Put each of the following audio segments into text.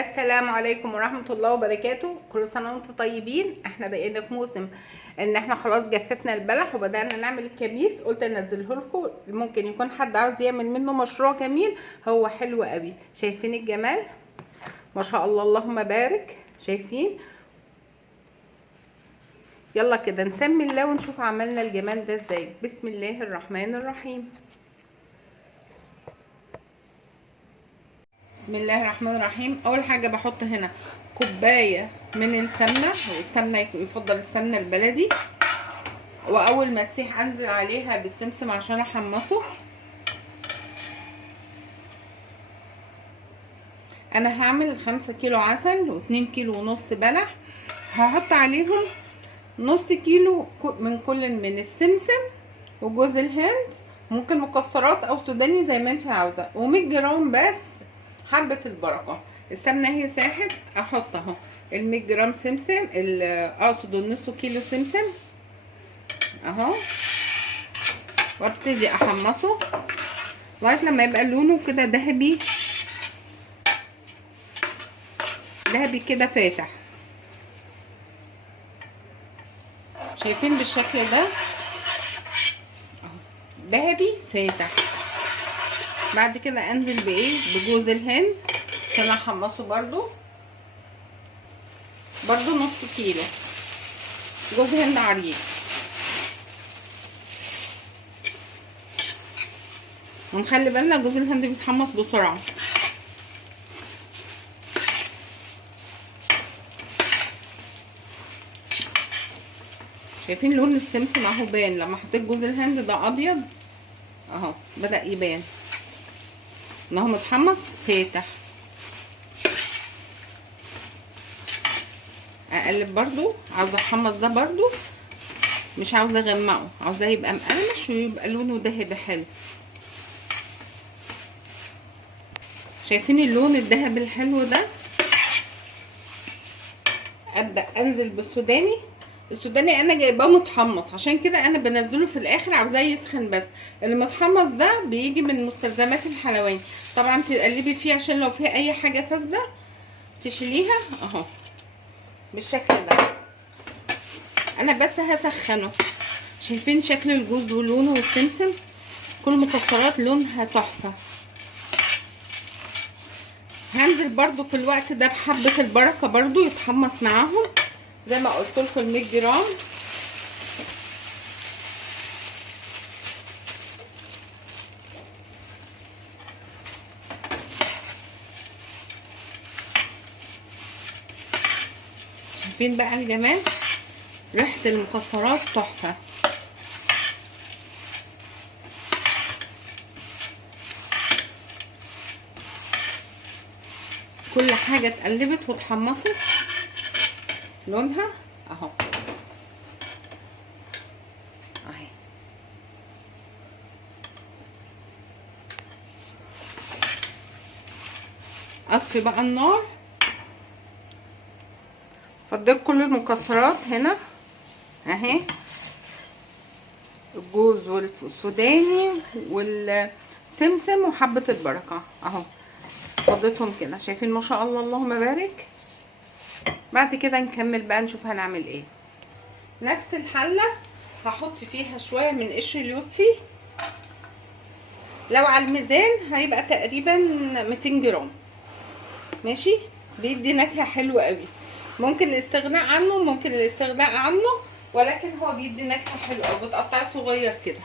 السلام عليكم ورحمة الله وبركاته. كل سنة وانتم طيبين. احنا بقينا في موسم ان احنا خلاص جففنا البلح وبدأنا نعمل الكبيس. قلت انزله لكم، ممكن يكون حد عاوز يعمل منه مشروع جميل. هو حلو قوي. شايفين الجمال؟ ما شاء الله، اللهم بارك. شايفين؟ يلا كده نسمي الله ونشوف عملنا الجمال ده ازاي. بسم الله الرحمن الرحيم. بسم الله الرحمن الرحيم. اول حاجه بحط هنا كوبايه من السمنه، والسمنه يفضل السمنه البلدي، واول ما تسيح انزل عليها بالسمسم عشان احمصه. انا هعمل 5 كيلو عسل و2 كيلو ونص بلح. هحط عليهم نص كيلو من كل من السمسم وجوز الهند، ممكن مكسرات او سوداني زي ما انت عاوزه، و100 جرام بس حبة البركة. السمنة هي ساحت، احط اهو ال100 جرام سمسم، اقصد النص كيلو سمسم اهو، وابتدي احمصه لغاية لما يبقى لونه كده ذهبي ذهبي كده فاتح. شايفين بالشكل ده اهو، ذهبي فاتح. بعد كده انزل بايه؟ بجوز الهند عشان احمصه برضو نص كيلو جوز هند عريض. ونخلي بالنا جوز الهند بيتحمص بسرعه. شايفين لون السمسم اهو بان لما حطيت جوز الهند ده ابيض اهو، بدأ يبان ان هو متحمص فاتح. اقلب برضو، عاوزه احمص ده برضو، مش عاوزه اغمقه، عاوزاه يبقى مقرمش ويبقى لونه ذهبي حلو. شايفين اللون الذهبي الحلو ده؟ ابدا انزل بالسوداني. السوداني انا جايباه متحمص، عشان كده انا بنزله في الاخر، عاوزاه يسخن بس. اللي متحمص ده بيجي من مستلزمات الحلواني، طبعا تقلبي فيه عشان لو فيه اي حاجه فاسده تشيليها اهو بالشكل ده. انا بس هسخنه. شايفين شكل الجوز ولونه والسمسم؟ كل مكسرات لونها تحفه. هنزل برضو في الوقت ده بحبه البركه برضو يتحمص معاهم زي ما قلت لكم 100 جرام. شايفين بقى الجمال؟ ريحه المكسرات تحفه. كل حاجه اتقلبت واتحمصت لونها اهو اهي. اطفي بقى النار، فضيت كل المكسرات هنا اهي، الجوز والسوداني والسمسم وحبة البركة اهو، فضيتهم كده. شايفين ما شاء الله اللهم بارك. بعد كده نكمل بقى نشوف هنعمل ايه. نفس الحلة هحط فيها شوية من قشر اليوسفي، لو على الميزان هيبقى تقريبا 200 جرام ماشي. بيدي نكهة حلوة قوي. ممكن الاستغناء عنه، ولكن هو بيدي نكهة حلوة قوي. بتقطعيه صغير كده.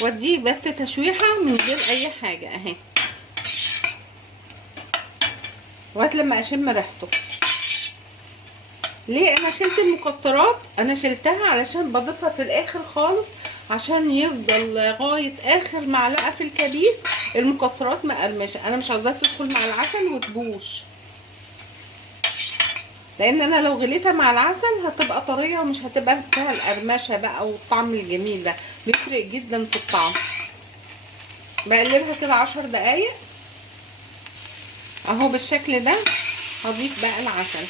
واديه بس تشويحه من غير اي حاجه اهي، لغايه لما اشم ريحته. ليه انا شلت المكسرات؟ انا شلتها علشان بضيفها في الاخر خالص، عشان يفضل لغايه اخر معلقه في الكبيس المكسرات مقرمشه. انا مش عاوزاها تدخل مع العسل وتبوش، لان انا لو غليتها مع العسل هتبقى طريه ومش هتبقى فيها القرمشه بقى والطعم الجميل ده. بيفرق جدا في الطعم. بقلبها كده 10 دقايق اهو بالشكل ده. هضيف بقى العسل.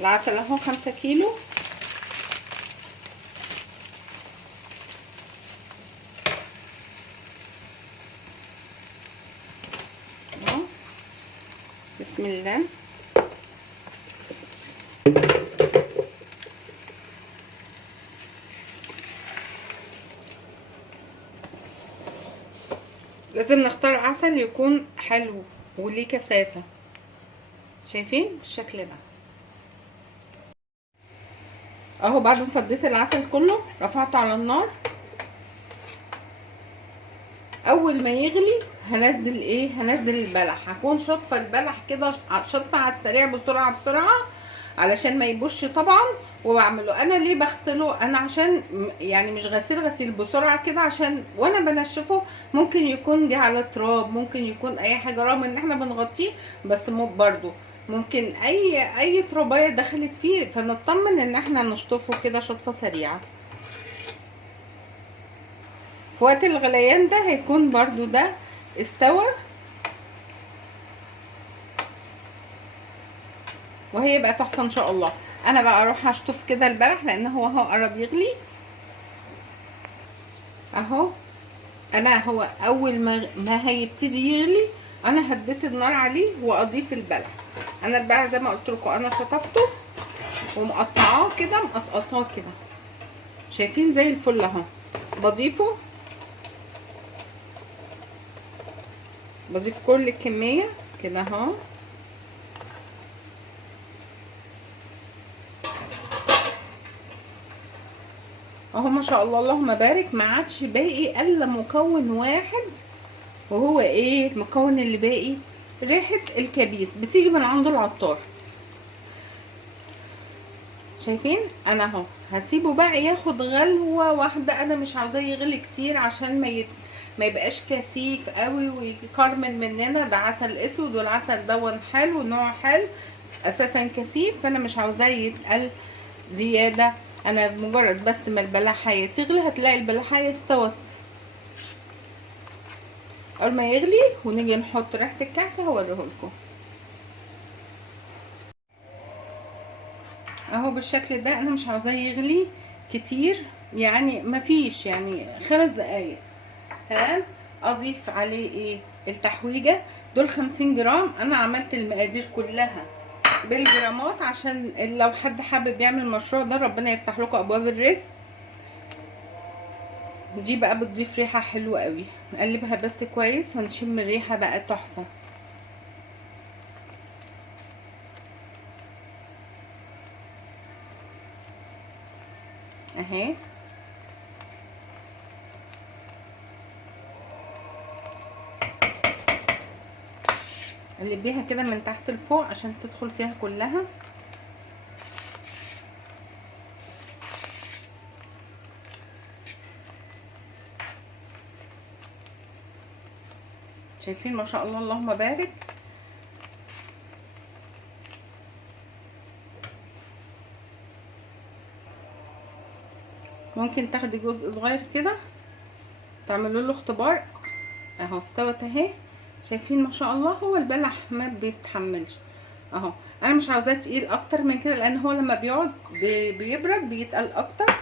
العسل اهو 5 كيلو. اهو بسم الله. لازم نختار عسل يكون حلو وليه كثافه. شايفين بالشكل ده اهو. بعد ما فضيت العسل كله رفعته على النار. اول ما يغلي هنزل ايه؟ هنزل البلح. هكون شاطفه البلح كده، شاطفه على السريع بسرعه بسرعه علشان ما يبوش طبعا. وبعمله انا ليه بغسله؟ انا عشان يعني مش غسيل بسرعه كده، عشان وانا بنشفه ممكن يكون جه على تراب، ممكن يكون اي حاجه، رغم ان احنا بنغطيه بس برضو ممكن اي ترابيه دخلت فيه، فنطمن ان احنا نشطفه كده شطفه سريعه. في وقت الغليان ده هيكون برضو ده استوى، وهيبقى تحفه ان شاء الله. انا بقى اروح اشطف كده البلح لان هو قرب يغلي اهو. انا هو اول ما هيبتدي يغلي انا هديت النار عليه واضيف البلح. انا البلح زي ما قلت لكم انا شطفته ومقطعاه كده، مقصقصاه كده، شايفين زي الفل اهو. بضيف كل الكميه كده اهو. اهو ما شاء الله اللهم بارك. ما عادش باقي الا مكون واحد، وهو ايه المكون اللي باقي؟ ريحه الكبيس بتيجي من عند العطار. شايفين؟ انا اهو هسيبه بقى ياخد غلوه واحده. انا مش عاوزاه يغلي كتير عشان ما يبقاش كثيف قوي ويكرمل مننا. ده عسل اسود، والعسل دون حلو، نوع حلو اساسا كثيف، فانا مش عاوزاه يتقل زياده. انا مجرد بس ما البلحايه تغلي هتلاقي البلحايه استوت. اول ما يغلي ونيجي نحط ريحه الكعكه هوريهولكم اهو بالشكل ده. انا مش عاوزاه يغلي كتير، يعني مفيش يعني 5 دقايق. تمام. اضيف عليه ايه؟ التحويجه. دول 50 جرام. انا عملت المقادير كلها بالجرامات عشان لو حد حابب يعمل المشروع ده ربنا يفتح لكم ابواب الرزق. دي بقى بتضيف ريحه حلوه قوي. نقلبها بس كويس هنشم الريحه بقى تحفه اهي. قلبيها كده من تحت لفوق عشان تدخل فيها كلها. شايفين ما شاء الله اللهم بارك. ممكن تاخدي جزء صغير كده تعملوا له اختبار اهو. استوت اهي. شايفين ما شاء الله. هو البلح ما بيتحملش اهو. انا مش عاوزاه تقيل اكتر من كده لان هو لما بيقعد بيبرد بيتقل اكتر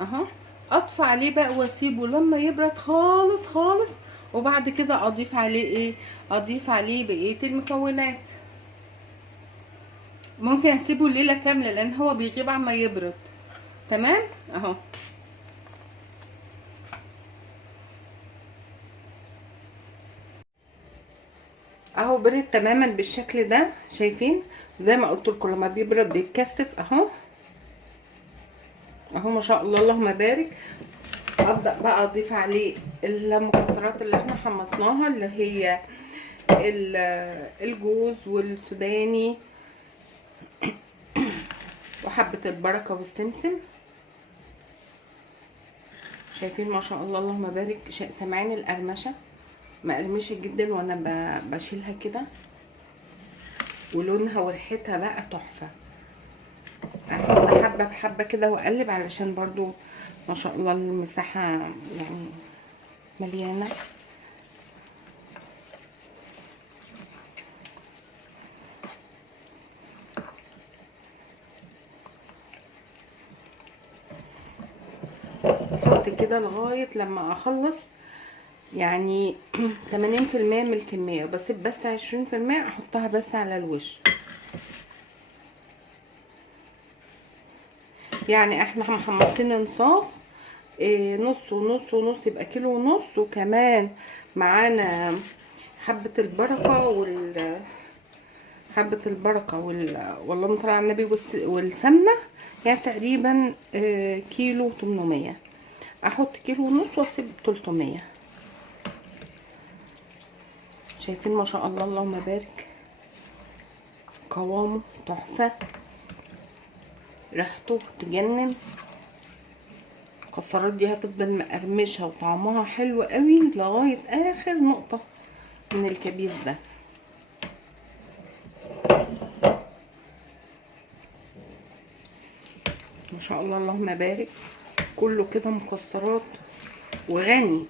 اهو. اطفي عليه بقى واسيبه لما يبرد خالص خالص، وبعد كده اضيف عليه ايه؟ اضيف عليه بقيه المكونات. ممكن اسيبه ليله كامله لان هو بيغيب عما يبرد. تمام اهو. اهو برد تماما بالشكل ده. شايفين؟ زي ما قلت لكم لما بيبرد بيتكثف اهو. اهو ما شاء الله اللهم بارك. ابدا بقى اضيف عليه المكسرات اللي احنا حمصناها، اللي هي الجوز والسوداني وحبه البركه والسمسم. شايفين ما شاء الله اللهم بارك؟ سامعين القرمشه؟ مقرمشه جدا وانا بشيلها كده، ولونها وريحتها بقى تحفه. هحط حبه بحبه كده واقلب علشان برضو ما شاء الله المساحه يعني مليانه. احط كده لغايه لما اخلص يعني 80% من الكميه، بسيب بس 20% احطها بس على الوش. يعني احنا محمصين انصاص نص ونص ونص، يبقى كيلو ونص. وكمان معانا حبة البركة حبة البركة واللهم صل على النبي والسمنة، يعني تقريبا كيلو 800. احط كيلو ونص واسيب 300. شايفين ما شاء الله اللهم بارك، قوامه تحفة، ريحته تجنن. المكسرات دي هتفضل مقرمشه وطعمها حلو قوي لغايه اخر نقطه من الكبيس ده. ما شاء الله اللهم بارك، كله كده مكسرات وغني.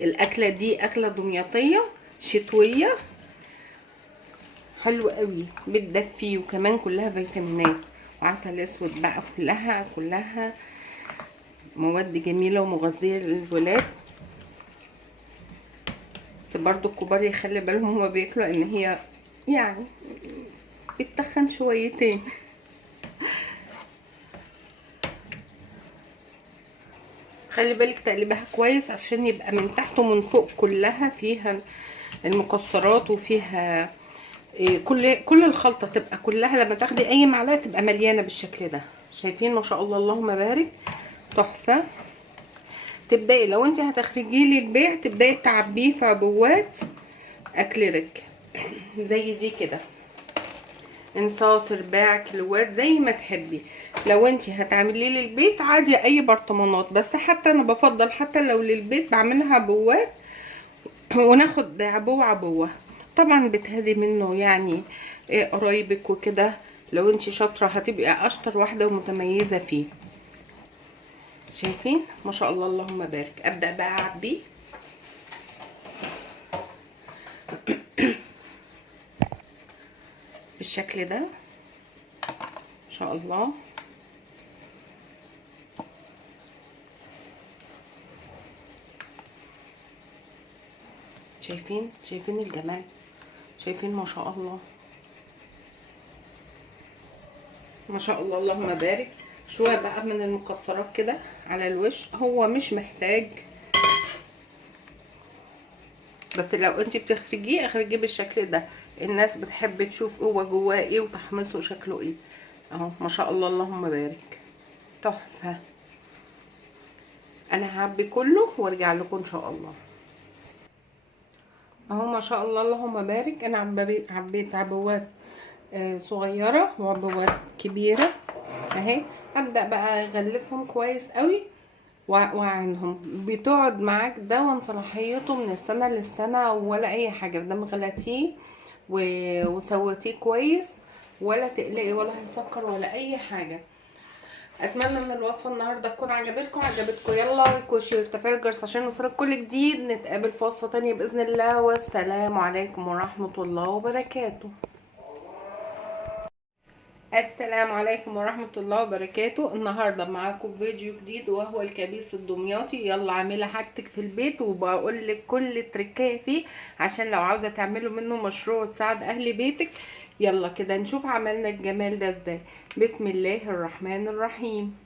الاكله دي اكله دمياطيه شتويه حلوه قوي، بتدفي وكمان كلها فيتامينات وعسل اسود بقى، كلها مواد جميله ومغذيه للولاد. بس برضو الكبار يخلي بالهم هما بياكلوا ان هي يعني بتتخن شويتين. خلي بالك تقلبها كويس عشان يبقى من تحت ومن فوق كلها فيها المكسرات وفيها كل الخلطه تبقى كلها، لما تاخدي اي معلقه تبقى مليانه بالشكل ده. شايفين ما شاء الله اللهم بارك، تحفه. تبداي لو انت هتخرجيه للبيع تبداي تعبيه في عبوات اكليريك زي دي كده، انصاص، رباع، كيلوات، زي ما تحبي. لو انت هتعمليه للبيت عادي اي برطمانات، بس حتى انا بفضل حتى لو للبيت بعملها عبوات وناخد عبوه. طبعا بتهدي منه يعني قرايبك وكده. لو انت شاطره هتبقي اشطر واحده ومتميزه فيه. شايفين ما شاء الله اللهم بارك. ابدا بقى اعبيه بالشكل ده ان شاء الله. شايفين الجمال، شايفين ما شاء الله ما شاء الله اللهم بارك. شويه بقى من المكسرات كده على الوش، هو مش محتاج، بس لو انت بتخرجيه اخرجيه بالشكل ده. الناس بتحب تشوف هو جواه ايه وتحمسه شكله ايه. اهو ما شاء الله اللهم بارك، تحفه. انا هعبي كله وارجع لكم ان شاء الله. اهو ما شاء الله اللهم بارك. انا عبيت عبوات صغيره وعبوات كبيره اهي. ابدا بقى اغلفهم كويس قوي واعينهم. بتقعد معاك دون صلاحيته من السنه للسنه ولا اي حاجه، ده غلاتيه وسويتيه كويس ولا تقلقي ولا هيسكر ولا اي حاجه. اتمنى ان الوصفه النهارده تكون عجبتكم. يلا لايك وشير تفعيل الجرس عشان يوصلك كل جديد. نتقابل في وصفه تانية باذن الله، والسلام عليكم ورحمه الله وبركاته. السلام عليكم ورحمة الله وبركاته. النهاردة معاكم فيديو جديد وهو الكبيس الدمياطي. يلا اعملي حاجتك في البيت وبقول لك كل تركايه فيه عشان لو عاوزة تعملوا منه مشروع تساعد اهل بيتك. يلا كده نشوف عملنا الجمال ده ازاي. بسم الله الرحمن الرحيم.